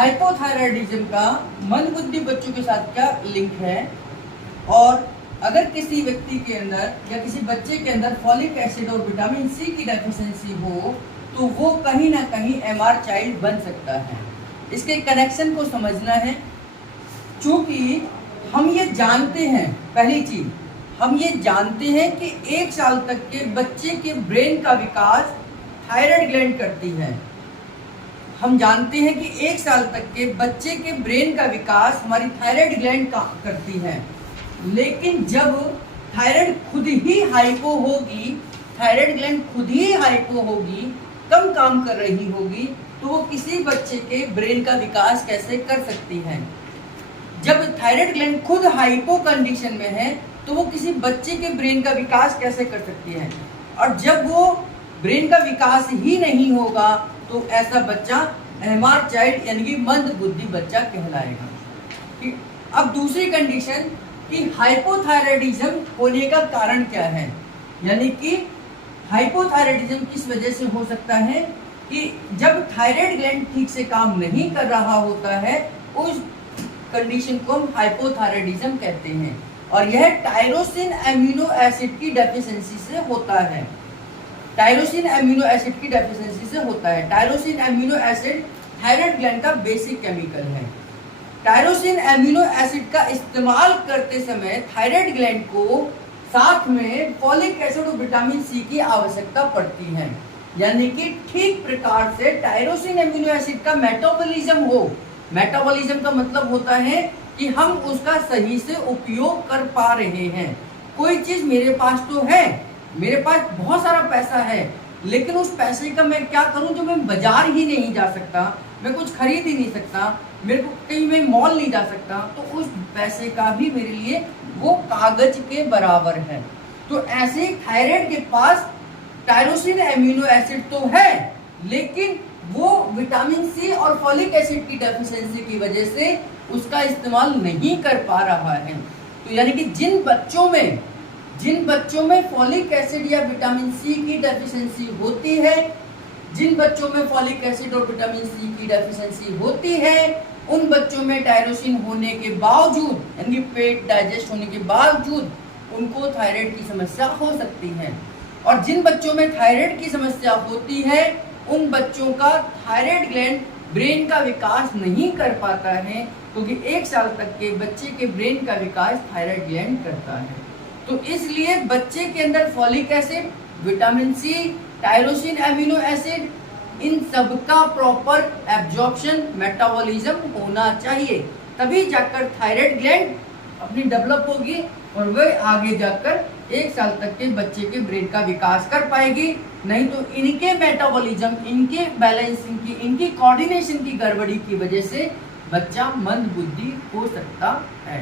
Hypothyroidism का मंदबुद्धि बच्चों के साथ क्या लिंक है, और अगर किसी व्यक्ति के अंदर या किसी बच्चे के अंदर फॉलिक एसिड और विटामिन सी की डेफिशिएंसी हो तो वो कहीं ना कहीं एमआर चाइल्ड बन सकता है। इसके कनेक्शन को समझना है। चूंकि हम ये जानते हैं, पहली चीज हम ये जानते हैं कि 1 साल तक के बच्चे के ब्रेन का विकास थायराइड ग्लैंड करती है। हम जानते हैं कि 1 साल तक के बच्चे के ब्रेन का विकास हमारी थायराइड ग्लैंड करती है। लेकिन जब थायराइड खुद ही हाइपो होगी, थायराइड ग्लैंड खुद ही हाइपो होगी, कम काम कर रही होगी, तो वो किसी बच्चे के ब्रेन का विकास कैसे कर सकती है। जब थायराइड ग्लैंड खुद हाइपो कंडीशन में है तो वो किसी बच्चे के ब्रेन का विकास कैसे कर सकती है। और जब वो ब्रेन का विकास ही नहीं होगा तो ऐसा बच्चा एमआर चाइल्ड यानी कि मंद बुद्धि बच्चा कहलाएगा। अब दूसरी कंडीशन कि हाइपोथायराइडिज्म होने का कारण क्या है, यानी कि हाइपोथायराइडिज्म किस वजह से हो सकता है कि जब थायराइड ग्लैंड ठीक से काम नहीं कर रहा होता है, उस कंडीशन को हम हाइपोथायराइडिज्म कहते हैं। और यह टायरोसिन एमिनो एसिड की डेफिशिएंसी से होता है। टायरोसिन एमिनो एसिड की डेफिशिएंसी से होता है। Tyrosine amino acid thyroid gland का बेसिक केमिकल है। टायरोसिन एमिनो एसिड का इस्तेमाल करते समय थायराइड ग्लैंड को साथ में फॉलिक एसिड और विटामिन सी की आवश्यकता पड़ती है। यानी कि ठीक प्रकार से टायरोसिन एमिनो एसिड का मेटाबॉलिज्म हो। मेटाबॉलिज्म का मतलब होता है कि हम उसका सही से उपयोग कर पा रहे हैं। कोई चीज मेरे पास तो है, मेरे पास बहुत सारा पैसा है, लेकिन उस पैसे का मैं क्या करूं जो मैं बाजार ही नहीं जा सकता, मैं कुछ खरीद ही नहीं सकता, मेरे को कहीं मैं मॉल नहीं जा सकता, तो उस पैसे का भी मेरे लिए वो कागज के बराबर है। तो ऐसे ही थायराइड के पास टायरोसिन एमिनो एसिड तो है, लेकिन वो विटामिन सी और फॉलिक एसिड की डेफिशिएंसी की वजह से उसका इस्तेमाल नहीं कर पा रहा है। तो यानी कि जिन बच्चों में फॉलिक एसिड या विटामिन सी की डेफिशिएंसी होती है, जिन बच्चों में फॉलिक एसिड और विटामिन सी की डेफिशिएंसी होती है, उन बच्चों में टायरोसिन होने के बावजूद, यानी पेट डाइजेस्ट होने के बावजूद उनको थायराइड की समस्या हो सकती है। और जिन बच्चों में थायराइड की समस्या होती है, उन बच्चों का थायराइड ग्लैंड ब्रेन का विकास नहीं कर पाता है, क्योंकि 1 साल तक के बच्चे के ब्रेन का विकास थायराइड ग्लैंड करता है। तो इसलिए बच्चे के अंदर folic acid, vitamin C, tyrosine amino acid, इन सब का प्रॉपर एब्जॉर्प्शन, मेटाबॉलिज्म होना चाहिए, तभी जाकर थायराइड ग्लैंड अपनी डेवलप होगी और वह आगे जाकर 1 साल तक के बच्चे के ब्रेन का विकास कर पाएगी। नहीं तो इनके मेटाबॉलिज्म, इनके बैलेंसिंग की, इनकी कोऑर्डिनेशन की गड़बड़ी की वजह से बच्चा मंद बुद्धि हो सकता है।